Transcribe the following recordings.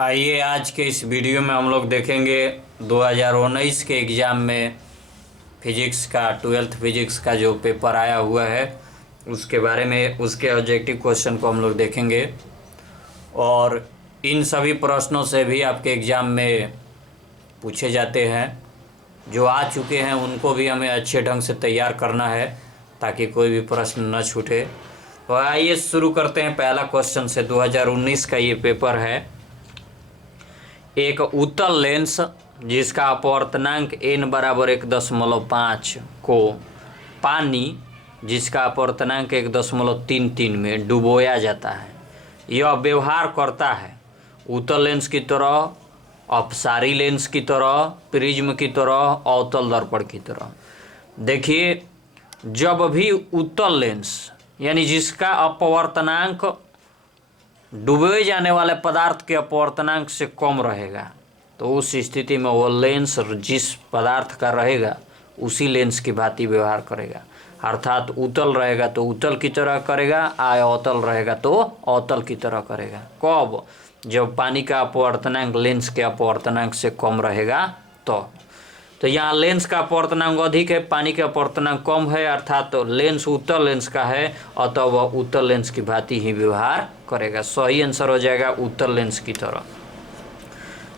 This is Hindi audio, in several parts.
आइए आज के इस वीडियो में हम लोग देखेंगे 2019 के एग्ज़ाम में फिजिक्स का 12th फिजिक्स का जो पेपर आया हुआ है उसके बारे में, उसके ऑब्जेक्टिव क्वेश्चन को हम लोग देखेंगे। और इन सभी प्रश्नों से भी आपके एग्ज़ाम में पूछे जाते हैं। जो आ चुके हैं उनको भी हमें अच्छे ढंग से तैयार करना है ताकि कोई भी प्रश्न न छूटे। तो आइए शुरू करते हैं पहला क्वेश्चन से। 2019 का ये पेपर है। एक उत्तल लेंस जिसका अपवर्तनांक n बराबर 1.5 को पानी जिसका अपवर्तनांक 1.33 में डुबोया जाता है। यह व्यवहार करता है उत्तल लेंस की तरह, अपसारी लेंस की तरह, प्रिज्म की तरह, अवतल दर्पण की तरह। देखिए, जब भी उत्तल लेंस यानी जिसका अपवर्तनांक डूबे जाने वाले पदार्थ के अपवर्तनांक से कम रहेगा तो उस स्थिति में वो लेंस जिस पदार्थ का रहेगा उसी लेंस की भांति व्यवहार करेगा। अर्थात उत्तल रहेगा तो उत्तल की तरह करेगा, अवतल रहेगा तो अवतल की तरह करेगा। कब? जब पानी का अपवर्तनांक लेंस के अपवर्तनांक से कम रहेगा तो यहाँ लेंस का अपवर्तनांक अधिक है, पानी का अपवर्तनांक कम है, अर्थात तो लेंस उत्तल लेंस का है, अतः वह उत्तल लेंस की भांति ही व्यवहार करेगा। सही आंसर हो जाएगा उत्तल लेंस की तरह।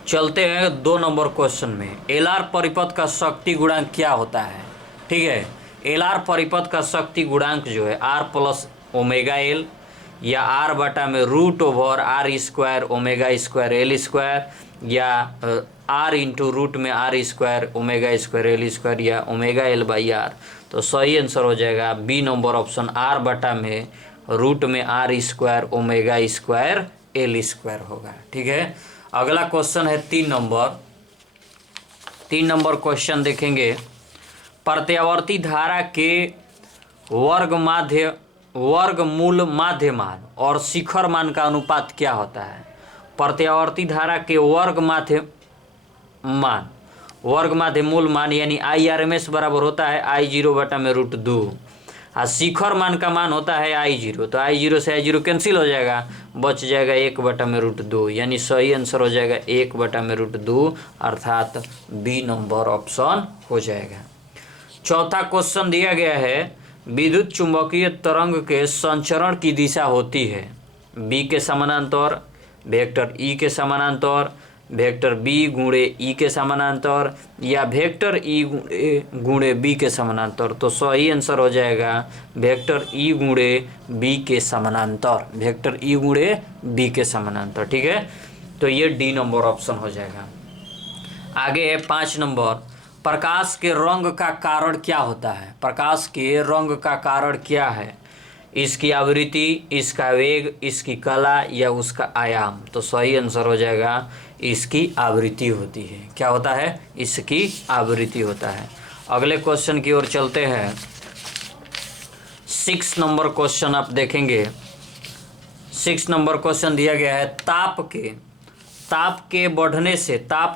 चलते हैं 2 नंबर क्वेश्चन में। एलआर परिपथ का शक्ति गुणांक क्या होता है? ठीक है, एलआर परिपथ का शक्ति गुणांक जो है आर प्लस ओमेगा एल या आर बटा में root over R square omega square L square या आर इंटू रूट में R square omega square L square या ओमेगा एल बाई आर। तो सही आंसर हो जाएगा बी नंबर ऑप्शन, आर बटा में रूट में R square omega square L square होगा। ठीक है, अगला क्वेश्चन है 3 नंबर क्वेश्चन देखेंगे। प्रत्यावर्ती धारा के वर्गमूल माध्य मान और शिखर मान का अनुपात क्या होता है? प्रत्यावर्ती धारा के वर्ग माध्य मूल मान यानी IRMS बराबर होता है I0 बटा में √2 और शिखर मान का मान होता है I0। तो I0 से I0 कैंसिल हो जाएगा, बच जाएगा 1 बटा में √2, यानी सही आंसर हो जाएगा 1 बटा में √2, अर्थात बी नंबर ऑप्शन हो जाएगा। चौथा क्वेश्चन दिया गया है, विद्युत चुंबकीय तरंग के संचरण की दिशा होती है बी के समानांतर, वेक्टर ई के समानांतर, वेक्टर बी गुणे ई के समानांतर या वेक्टर ई गुणे बी के समानांतर। तो सही आंसर हो जाएगा वेक्टर ई गुणे बी के समानांतर, वेक्टर ई गुणे बी के समानांतर। ठीक है, तो ये डी नंबर ऑप्शन हो जाएगा। आगे है 5 नंबर, प्रकाश के रंग का कारण क्या होता है? प्रकाश के रंग का कारण क्या है? इसकी आवृत्ति, इसका वेग, इसकी कला या उसका आयाम। तो सही आंसर हो जाएगा इसकी आवृत्ति होती है। क्या होता है? इसकी आवृत्ति होता है। अगले क्वेश्चन की ओर चलते हैं। 6 नंबर क्वेश्चन आप देखेंगे। 6 नंबर क्वेश्चन दिया गया है, ताप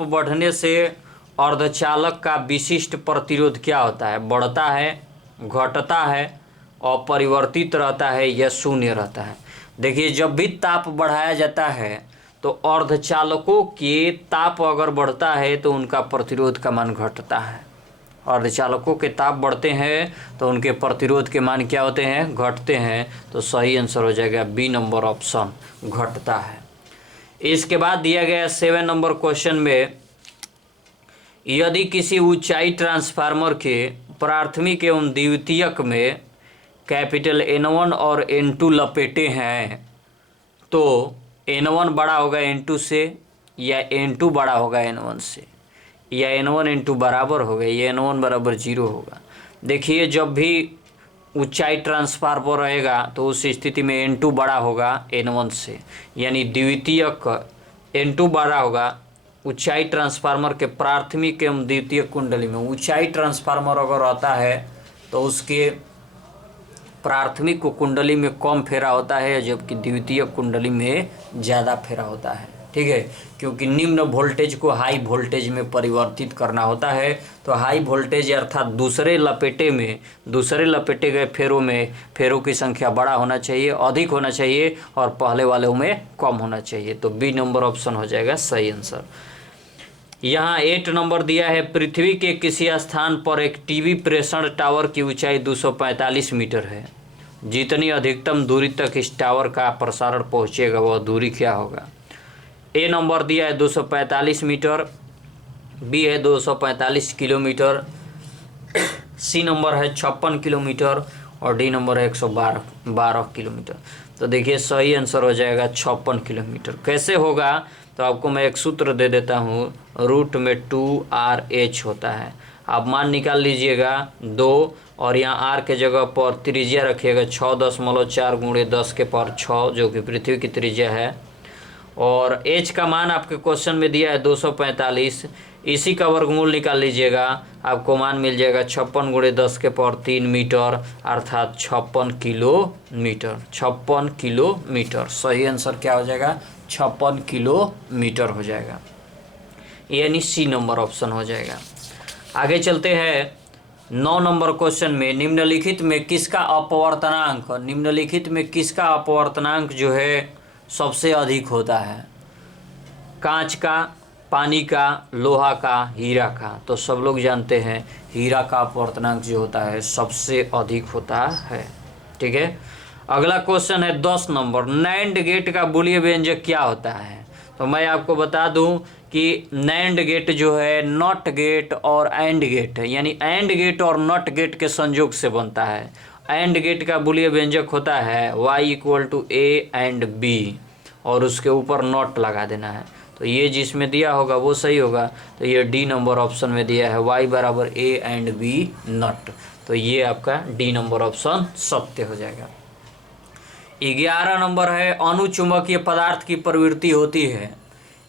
बढ़ने से अर्धचालक का विशिष्ट प्रतिरोध क्या होता है? बढ़ता है, घटता है, अपरिवर्तित रहता है या शून्य रहता है? देखिए, जब भी ताप बढ़ाया जाता है तो अर्धचालकों के ताप अगर बढ़ता है तो उनका प्रतिरोध का मान घटता है। अर्धचालकों के ताप बढ़ते हैं तो उनके प्रतिरोध के मान क्या होते हैं? घटते हैं। तो सही आंसर हो जाएगा बी नंबर ऑप्शन, घटता है। इसके बाद दिया गया 7 नंबर क्वेश्चन में, यदि किसी ऊंचाई ट्रांसफार्मर के प्राथमिक एवं द्वितीयक में कैपिटल N1 और N2 लपेटे हैं तो N1 बड़ा होगा N2 से या N2 बड़ा होगा N1 से या N1 N2 बराबर होगा या N1 बराबर 0 होगा। देखिए, जब भी ऊंचाई ट्रांसफार्मर रहेगा तो उस स्थिति में N2 बड़ा होगा N1 से, यानी द्वितीयक N2 बड़ा होगा। ऊंचाई ट्रांसफार्मर के प्राथमिक एवं द्वितीयक कुंडली में ऊंचाई ट्रांसफार्मर अगर रहता है तो उसके प्राथमिक कुंडली में कम फेरा होता है जबकि द्वितीयक कुंडली में ज़्यादा फेरा होता है। ठीक है, क्योंकि निम्न वोल्टेज को हाई वोल्टेज में परिवर्तित करना होता है। तो हाई वोल्टेज अर्थात दूसरे लपेटे गए फेरों में फेरों की संख्या बड़ा होना चाहिए, अधिक होना चाहिए, और पहले वालों में कम होना चाहिए। तो बी नंबर ऑप्शन हो जाएगा सही आंसर। यहाँ 8 नंबर दिया है, पृथ्वी के किसी स्थान पर एक टीवी प्रेषण टावर की ऊंचाई 245 मीटर है। जितनी अधिकतम दूरी तक इस टावर का प्रसारण पहुंचेगा वह दूरी क्या होगा। ए नंबर दिया है 245 मीटर, बी है 245 किलोमीटर, सी नंबर है 56 किलोमीटर, और डी नंबर है 112 किलोमीटर। तो देखिए सही आंसर हो जाएगा 56 किलोमीटर। कैसे होगा, तो आपको मैं एक सूत्र दे देता हूँ, रूट में 2RH होता है। आप मान निकाल लीजिएगा 2, और यहाँ R के जगह पर त्रिज्या रखिएगा 6.4 गुणे 10 के पावर 6, जो कि पृथ्वी की त्रिज्या है, और H का मान आपके क्वेश्चन में दिया है 245, इसी का वर्गमूल निकाल लीजिएगा, आपको मान मिल जाएगा 56 गुणे 10 के पावर 3 मीटर, अर्थात 56 किलोमीटर। 56 किलोमीटर सही आंसर क्या हो जाएगा, 56 किलोमीटर हो जाएगा, यानी सी नंबर ऑप्शन हो जाएगा। आगे चलते हैं 9 नंबर क्वेश्चन में, निम्नलिखित में किसका अपवर्तनांक जो है सबसे अधिक होता है। कांच का, पानी का, लोहा का, हीरा का। तो सब लोग जानते हैं हीरा का अपवर्तनांक जो होता है सबसे अधिक होता है। ठीक है, अगला क्वेश्चन है 10 नंबर, नैंड गेट का बूलिय व्यंजक क्या होता है। तो मैं आपको बता दूं कि नैंड गेट जो है नॉट गेट और एंड गेट है, यानी एंड गेट और नॉट गेट के संयोग से बनता है। एंड गेट का बूलिय व्यंजक होता है y = A एंड B, और उसके ऊपर नॉट लगा देना है। तो ये जिसमें दिया होगा वो सही होगा। तो ये डी नंबर ऑप्शन में दिया है y = A and B not. तो ये आपका डी नंबर ऑप्शन सत्य हो जाएगा। 11 नंबर है, अनुचुंबकीय पदार्थ की प्रवृत्ति होती है,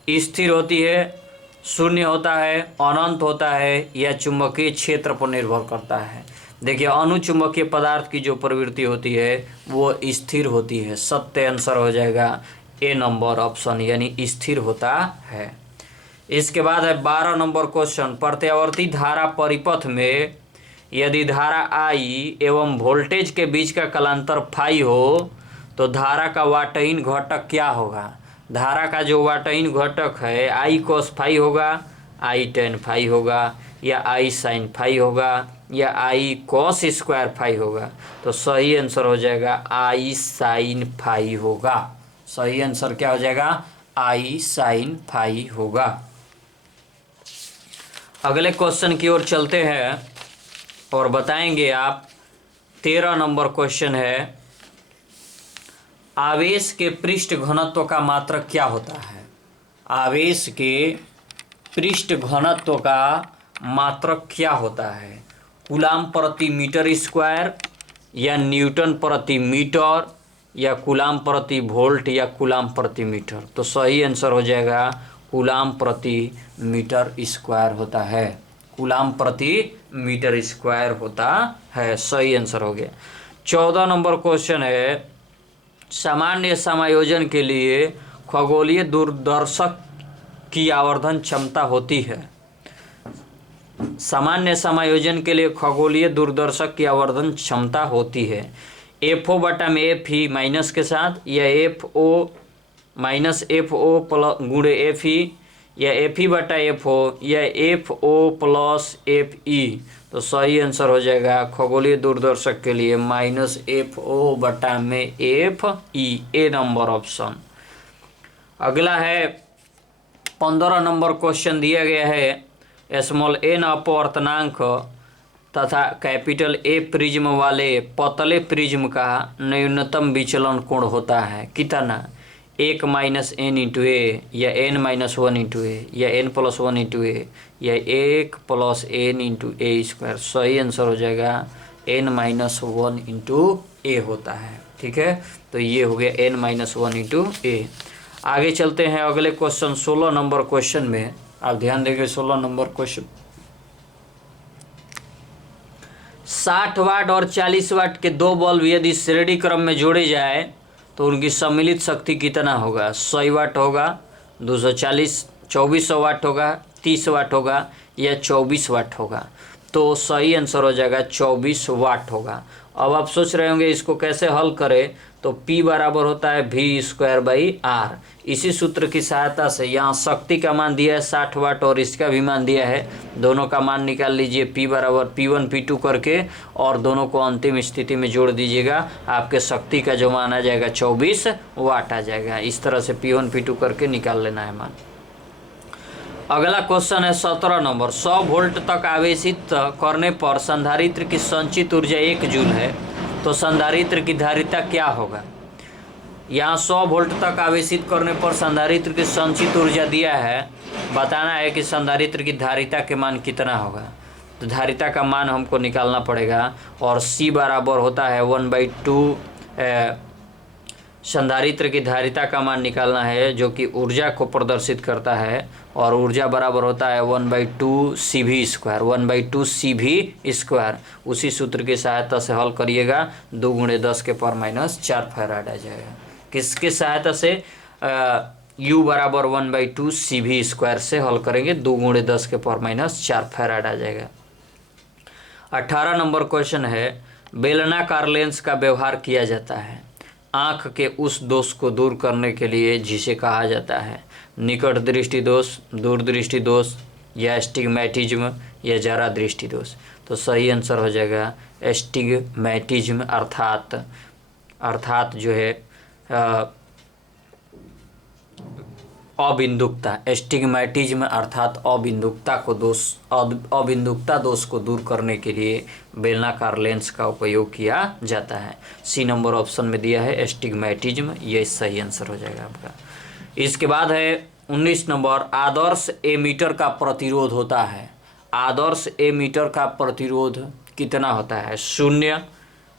स्थिर होती है, शून्य होता है, अनंत होता है, या चुंबकीय क्षेत्र पर निर्भर करता है। देखिए अनुचुंबकीय पदार्थ की जो प्रवृत्ति होती है वो स्थिर होती है। सत्य आंसर हो जाएगा ए नंबर ऑप्शन, यानी स्थिर होता है। इसके बाद है 12 नंबर क्वेश्चन, प्रत्यावर्ती धारा परिपथ में यदि धारा I एवं वोल्टेज के बीच का कलांतर फाई हो तो धारा का वाटहीन घटक क्या होगा। धारा का जो वाटहीन घटक है I cos फाई होगा, I tan फाई होगा, या I sin फाई होगा, या I cos स्क्वायर फाई होगा। तो सही आंसर हो जाएगा I sin फाई होगा। सही आंसर क्या हो जाएगा, I sin फाई होगा। अगले क्वेश्चन की ओर चलते हैं और बताएंगे आप। 13 नंबर क्वेश्चन है, आवेश के पृष्ठ घनत्व का मात्रक क्या होता है। आवेश के पृष्ठ घनत्व का मात्रक क्या होता है, कूलाम प्रति मीटर स्क्वायर, या न्यूटन प्रति मीटर, या कूलाम प्रति वोल्ट, या कूलाम प्रति मीटर। तो सही आंसर हो जाएगा कूलाम प्रति मीटर स्क्वायर होता है। कूलाम प्रति मीटर स्क्वायर होता है, सही आंसर हो गया। 14 नंबर क्वेश्चन है, सामान्य समायोजन के लिए खगोलीय दूरदर्शक की आवर्धन क्षमता होती है। सामान्य समायोजन के लिए खगोलीय दूरदर्शक की आवर्धन क्षमता होती है FO बटा में FE माइनस के साथ, या FO माइनस FO प्लस गुणे FE, या FE बटा FO, या FO प्लस FE। तो सही आंसर हो जाएगा खगोलीय दूरदर्शक के लिए माइनस FO बटा में FE, ए नंबर ऑप्शन। अगला है 15 नंबर क्वेश्चन दिया गया है, स्मॉल n अपवर्तनांक तथा कैपिटल A प्रिज्म वाले पतले प्रिज्म का न्यूनतम विचलन कोण होता है कितना। 1 - n × a, या n - 1 × a, या n + 1 × a, या 1 + n × a²। सही आंसर हो जाएगा n - 1 × a होता है। ठीक है, तो ये हो गया n - 1 × a। आगे चलते हैं अगले क्वेश्चन 16 नंबर क्वेश्चन में। आप ध्यान देंगे 16 नंबर क्वेश्चन, 60 वाट और 40 वाट के दो बल्ब यदि श्रेणी क्रम में जोड़े जाए तो उनकी सम्मिलित शक्ति कितना होगा। 100 वाट होगा, 240 2400 वाट होगा, 30 वाट होगा या 24 वाट होगा? तो सही आंसर हो जाएगा 24 वाट होगा। अब आप सोच रहे होंगे इसको कैसे हल करें, तो P बराबर होता है V²/R। इसी सूत्र की सहायता से यहाँ शक्ति का मान दिया है 60 वाट और इसका भी मान दिया है, दोनों का मान निकाल लीजिए P बराबर P1 P2 करके, और दोनों को अंतिम स्थिति में जोड़ दीजिएगा, आपके शक्ति का जो मान आ जाएगा 24 वाट आ जाएगा। इस तरह से P1 P2 करके निकाल लेना है मान। अगला क्वेश्चन है 17 नंबर। 100 वोल्ट तक आवेशित करने पर संधारित्र की संचित ऊर्जा 1 जूल है, तो संधारित्र की धारिता क्या होगा? यहाँ 100 वोल्ट तक आवेशित करने पर संधारित्र की संचित ऊर्जा दिया है, बताना है कि संधारित्र की धारिता के मान कितना होगा। तो धारिता का मान हमको निकालना पड़ेगा, और C बराबर होता है 1/2। संधारित्र की धारिता का मान निकालना है जो कि ऊर्जा को प्रदर्शित करता है, और ऊर्जा बराबर होता है 1/2 CV², 1/2 CV²। उसी सूत्र की सहायता से हल करिएगा, 2 × 10⁻⁴ फैराड आ जाएगा। किसके सहायता से? U बराबर 1/2 CV² से हल करेंगे, 2 × 10⁻⁴ फैराड आ जाएगा। 18 नंबर क्वेश्चन है, बेलनाकार लेंस का व्यवहार किया जाता है आँख के उस दोष को दूर करने के लिए जिसे कहा जाता है निकट दृष्टि दोष, दूर दृष्टि दोष, या एस्टिग्मैटिज्म, या जरा दृष्टि दोष। तो सही आंसर हो जाएगा एस्टिग्मैटिज्म, अर्थात जो है अबिंदुकता। एस्टिग्मैटिज्म अर्थात अबिंदुकता दोष को दूर करने के लिए बेलनाकार लेंस का उपयोग किया जाता है। C नंबर ऑप्शन में दिया है एस्टिग्मैटिज्म, ये सही आंसर हो जाएगा आपका। इसके बाद है 19 नंबर। आदर्श एमीटर का प्रतिरोध होता है। आदर्श एमीटर का प्रतिरोध कितना होता है? 0,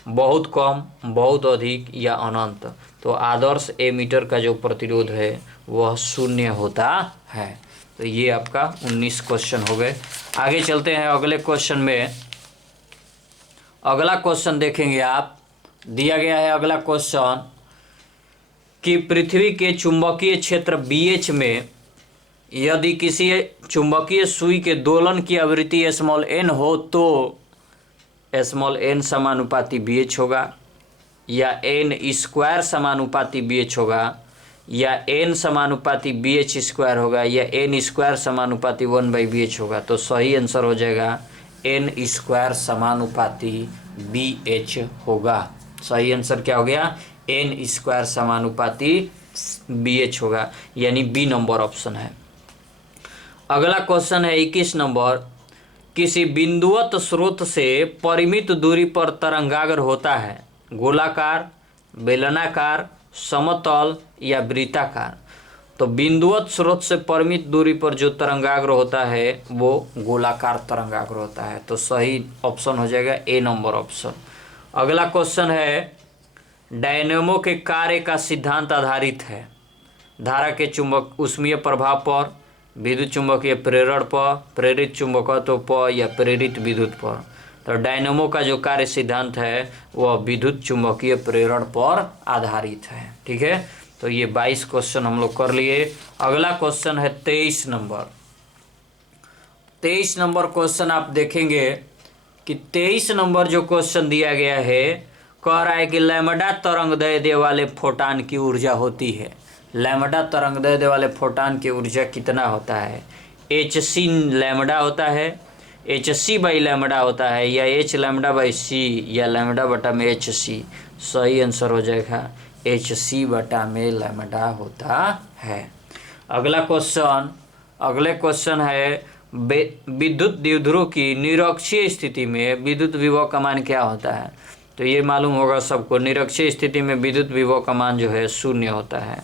बहुत कम, बहुत अधिक, या अनंत? तो आदर्श एमीटर का जो प्रतिरोध है वह 0 होता है। तो ये आपका 19 क्वेश्चन हो गए। आगे चलते हैं अगले क्वेश्चन में। अगला क्वेश्चन देखेंगे आप, दिया गया है अगला क्वेश्चन कि पृथ्वी के चुंबकीय क्षेत्र BH में यदि किसी चुंबकीय सुई के दोलन की आवृत्ति n हो तो n समानुपाती BH होगा, या n² समानुपाती BH होगा, या n समानुपाती BH² होगा, या n² समानुपाती 1/BH होगा। तो सही आंसर हो जाएगा n² समानुपाती BH होगा। सही आंसर क्या हो गया? n² समानुपाती BH होगा, यानी B नंबर ऑप्शन है। अगला क्वेश्चन है 21 नंबर। किसी बिंदुवत स्रोत से परिमित दूरी पर तरंगाग्र होता है, गोलाकार, बेलनाकार, समतल, या वृत्ताकार? तो बिंदुवत स्रोत से परिमित दूरी पर जो तरंगाग्र होता है वो गोलाकार तरंगाग्र होता है। तो सही ऑप्शन हो जाएगा A नंबर ऑप्शन। अगला क्वेश्चन है, डायनेमो के कार्य का सिद्धांत आधारित है धारा के चुंबक ऊष्मीय प्रभाव पर, विद्युत चुंबकीय प्रेरण पर, प्रेरित चुंबकत्व पर, या प्रेरित विद्युत पर? तो डायनेमो का जो कार्य सिद्धांत है वह विद्युत चुंबकीय प्रेरण पर आधारित है। ठीक है, तो ये 22 क्वेश्चन हम लोग कर लिए। अगला क्वेश्चन है 23 नंबर। 23 नंबर क्वेश्चन आप देखेंगे कि 23 नंबर जो क्वेश्चन दिया गया है, कह रहा है कि लैम्ब्डा तरंगदैर्ध्य वाले फोटान की ऊर्जा होती है। लैम्ब्डा तरंगदैर्ध्य वाले फोटान की ऊर्जा कितना होता है? hc लैम्ब्डा होता है, hc/λ होता है, या h λ/c, या λ/hc? सही आंसर हो जाएगा hc/λ होता है। अगला क्वेश्चन है, विद्युत द्विध्रुव की निरक्षीय स्थिति में विद्युत विभव का मान क्या होता है? तो ये मालूम होगा सबको, निरक्षीय स्थिति में विद्युत विभव का मान जो है 0 होता है।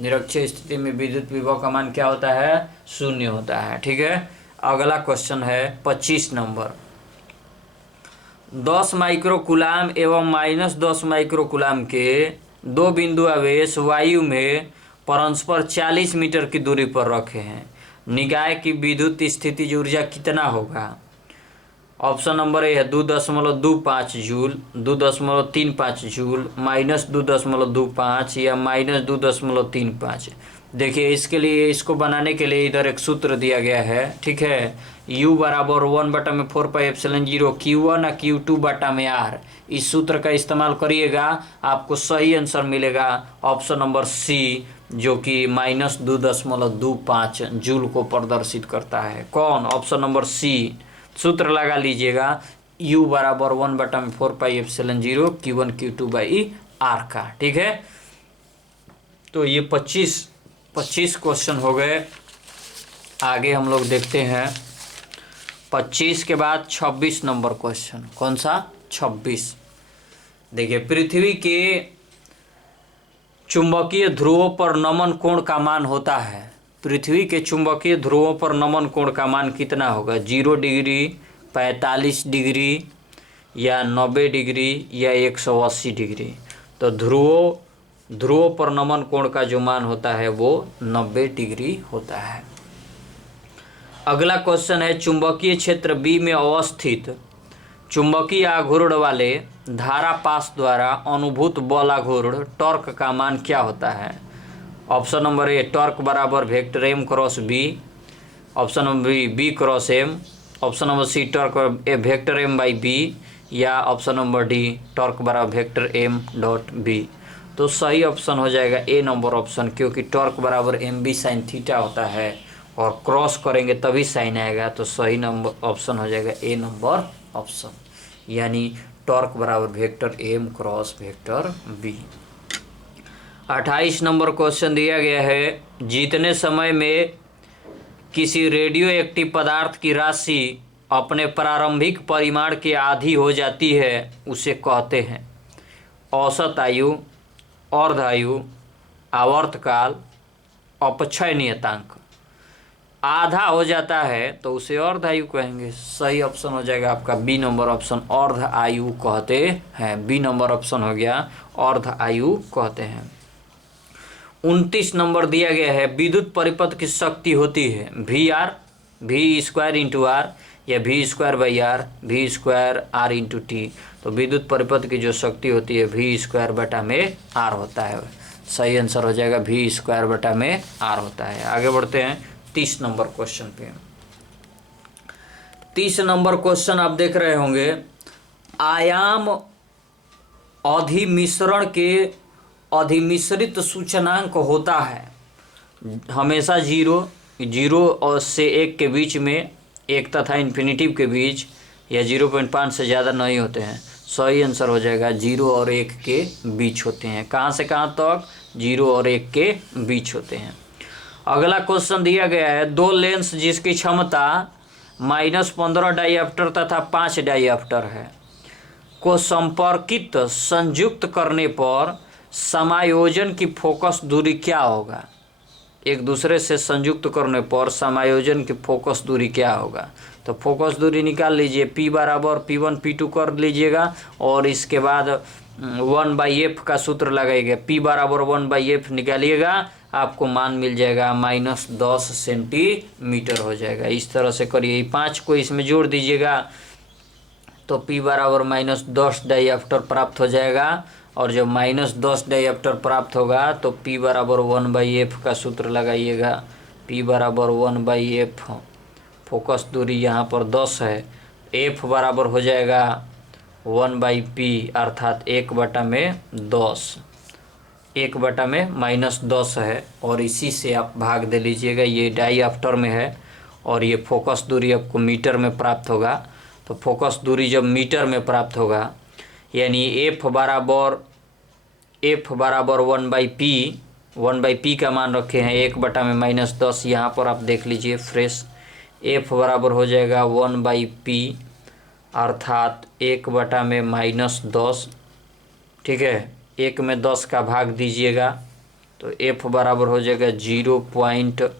निरक्षीय स्थिति में विद्युत विभव का मान क्या होता है? 0 होता है। ठीक है, अगला क्वेश्चन है 25 नंबर। 10 माइक्रोकुलाम एवं -10 माइक्रोकुलाम के दो बिंदु आवेश वायु में परस्पर 40 मीटर की दूरी पर रखे हैं। निकाय की विद्युत स्थितिज ऊर्जा कितना होगा? ऑप्शन नंबर ए है 2.25 जूल, 2.35 जूल, -2.25, या -2.35। देखिए इसके लिए, इसको बनाने के लिए इधर एक सूत्र दिया गया है, ठीक है। u बराबर 1/4πε0 Q1 और Q2/r। इस सूत्र का इस्तेमाल करिएगा, आपको सही आंसर मिलेगा ऑप्शन नंबर सी, जो कि -2.25 जूल को प्रदर्शित करता है। कौन? Option number C. सूत्र लगा लीजिएगा, u बराबर 1/4πε0 Q1 Q2/r का, ठीक है। तो ये 25 क्वेश्चन हो गए। आगे हम लोग देखते हैं 25 के बाद 26 नंबर क्वेश्चन। कौन सा? 26। देखिए, पृथ्वी के चुंबकीय ध्रुवों पर नमन कोण का मान होता है। पृथ्वी के चुंबकीय ध्रुवों पर नमन कोण का मान कितना होगा? 0 डिग्री, 45 डिग्री, या 90 डिग्री, या 180 डिग्री। तो ध्रुवों पर नमन कोण का जो मान होता है वो 90 डिग्री होता है। अगला क्वेश्चन है, चुंबकीय क्षेत्र बी में अवस्थित चुंबकीय आघूर्ण वाले धारा पास द्वारा अनुभूत बल आघूर्ण टॉर्क का मान क्या होता है? ऑप्शन नंबर ए, टॉर्क बराबर vector M cross B. Option number B, B cross M. Option number C, torque vector M by B. या ऑप्शन नंबर डी, टॉर्क बराबर वेक्टर एम डॉट बी। तो सही ऑप्शन हो जाएगा ए नंबर ऑप्शन, क्योंकि टॉर्क बराबर एम बी साइन थीटा होता है और क्रॉस करेंगे तभी साइन आएगा। तो सही नंबर ऑप्शन हो जाएगा ए नंबर ऑप्शन, यानी टॉर्क बराबर vector M cross vector B. 28 number question दिया गया है, जितने समय में किसी रेडियो एक्टिव पदार्थ की राशि अपने प्रारंभिक परिमाण के आधी हो जाती है उसे कहते हैं औसत आयु, अर्ध आयु, आवर्तकाल, अपक्षय नियतांक। आधा हो जाता है तो उसे अर्ध आयु कहेंगे। सही ऑप्शन हो जाएगा आपका बी नंबर ऑप्शन, अर्ध आयु कहते हैं। बी नंबर ऑप्शन हो गया, अर्ध आयु कहते हैं। 29 नंबर दिया गया है, विद्युत परिपथ की शक्ति होती है V² इंटू आर, या V²/r, V²r इंटू टी। तो विद्युत परिपथ की जो शक्ति होती है V²/r होता है। सही आंसर हो जाएगा V²/r होता है। आगे बढ़ते हैं 30 नंबर क्वेश्चन पे। 30 नंबर क्वेश्चन आप देख रहे होंगे, आयाम अधिमिश्रण के अधिमिश्रित सूचकांक होता है हमेशा 0 और से 1 के बीच में, 1 तथा इन्फिनिटिव के बीच, या 0.5 से ज़्यादा नहीं होते हैं। सही आंसर हो जाएगा 0 और 1 के बीच होते हैं। कहाँ से कहाँ तक? 0 और 1 के बीच होते हैं। अगला क्वेश्चन दिया गया है, दो लेंस जिसकी क्षमता -15 डाइऑप्टर तथा 5 डाइऑप्टर है को संपर्कित संयुक्त करने पर समायोजन की फोकस दूरी क्या होगा? एक दूसरे से संयुक्त करने पर समायोजन की फोकस दूरी क्या होगा? तो फोकस दूरी निकाल लीजिए, P बराबर P1 P2 कर लीजिएगा और इसके बाद 1/f का सूत्र लगाइएगा। P बराबर 1/f निकालिएगा, आपको मान मिल जाएगा -10 सेंटीमीटर हो जाएगा। इस तरह से करिए, 5 को इसमें जोड़ दीजिएगा तो P बराबर -10 डाइऑप्टर प्राप्त हो जाएगा। और जब -10 डाइऑप्टर प्राप्त होगा तो P बराबर 1/f का सूत्र लगाइएगा। P बराबर 1/f, फोकस दूरी यहाँ पर 10 है, f बराबर हो जाएगा 1/p अर्थात 1/10, 1/-10 है। और इसी से आप भाग दे लीजिएगा, ये डाइऑप्टर में है और ये फोकस दूरी आपको मीटर में प्राप्त होगा। तो फोकस दूरी जब मीटर में प्राप्त होगा, यानी f बराबर 1/p का मान रखे हैं 1/-10। यहाँ पर आप देख लीजिए फ्रेश, f बराबर हो जाएगा 1/p अर्थात 1/-10। ठीक है, 1 में 10 का भाग दीजिएगा तो f बराबर हो जाएगा 0.1,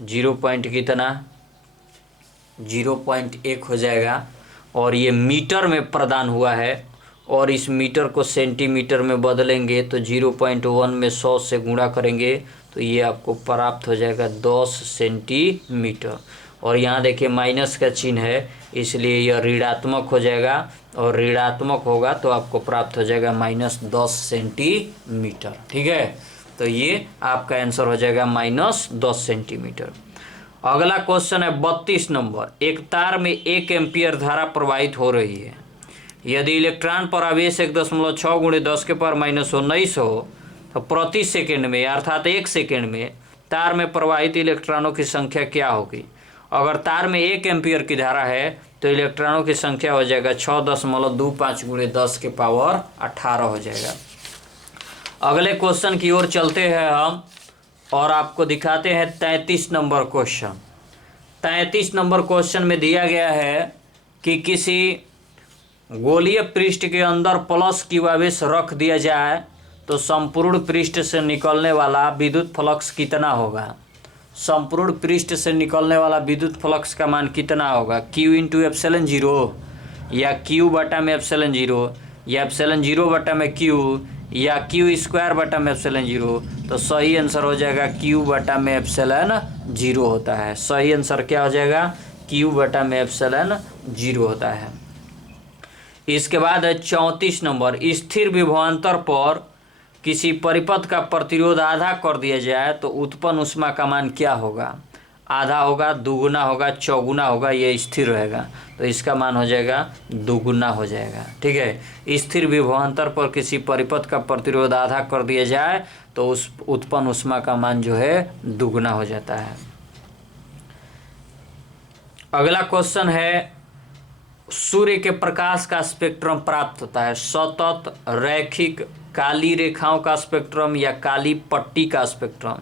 0.1 हो जाएगा। और ये मीटर में प्रदान हुआ है और इस मीटर को सेंटीमीटर में बदलेंगे तो 0.1 में 100 से गुणा करेंगे तो ये आपको प्राप्त हो जाएगा 10 सेंटीमीटर। और यहाँ देखिए माइनस का चिन्ह है, इसलिए यह ऋणात्मक हो जाएगा और ऋणात्मक होगा तो आपको प्राप्त हो जाएगा -10 सेंटीमीटर। ठीक है, तो ये आपका आंसर हो जाएगा -10 सेंटीमीटर। अगला क्वेश्चन है 32 नंबर। एक तार में 1 एम्पियर धारा प्रवाहित हो रही है। यदि इलेक्ट्रॉन पर आवेश 1.6 × 10⁻⁻19 हो तो प्रति सेकंड में अर्थात 1 सेकंड में तार में प्रवाहित इलेक्ट्रॉनों की संख्या क्या होगी। अगर तार में 1 एम्पियर की धारा है तो इलेक्ट्रॉनों की संख्या हो जाएगा 6.25 × 10⁻18 हो जाएगा। अगले क्वेश्चन की ओर चलते हैं हम और आपको दिखाते हैं 33 नंबर क्वेश्चन। 33 नंबर क्वेश्चन में दिया गया है कि किसी गोलीय पृष्ठ के अंदर प्लस क्यू आवेश रख दिया जाए तो संपूर्ण पृष्ठ से निकलने वाला विद्युत फ्लक्स कितना होगा। संपूर्ण पृष्ठ से निकलने वाला विद्युत फ्लक्स का मान कितना होगा, Q × ε0 या Q बटा में ε0 या ε0 बटा में Q या Q² बटा में ε0। तो सही आंसर हो जाएगा Q बटा में ε0 होता है। सही आंसर क्या हो जाएगा, Q बटा में ε0 होता है। इसके बाद है 34 नंबर। स्थिर विभवांतर पर किसी परिपथ का प्रतिरोध आधा कर दिया जाए तो उत्पन्न ऊष्मा का मान क्या होगा। आधा होगा, दुगुना होगा, चौगुना होगा, ये स्थिर रहेगा तो इसका मान हो जाएगा दुगुना हो जाएगा। ठीक है, स्थिर विभवांतर पर किसी परिपथ का प्रतिरोध आधा कर दिया जाए तो उस उत्पन्न ऊष्मा का मान जो है दुगुना हो जाता है। अगला क्वेश्चन है सूर्य के प्रकाश का स्पेक्ट्रम प्राप्त होता है सतत, रैखिक, काली रेखाओं का स्पेक्ट्रम या काली पट्टी का स्पेक्ट्रम।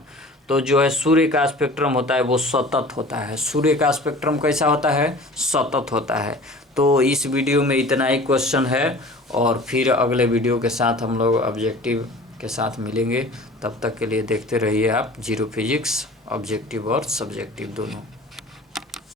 तो जो है सूर्य का स्पेक्ट्रम होता है वो सतत होता है। सूर्य का स्पेक्ट्रम कैसा होता है, सतत होता है। तो इस वीडियो में इतना ही क्वेश्चन है और फिर अगले वीडियो के साथ हम लोग ऑब्जेक्टिव के साथ मिलेंगे। तब तक के लिए देखते रहिए आप जीरो फिजिक्स, ऑब्जेक्टिव और सब्जेक्टिव दोनों।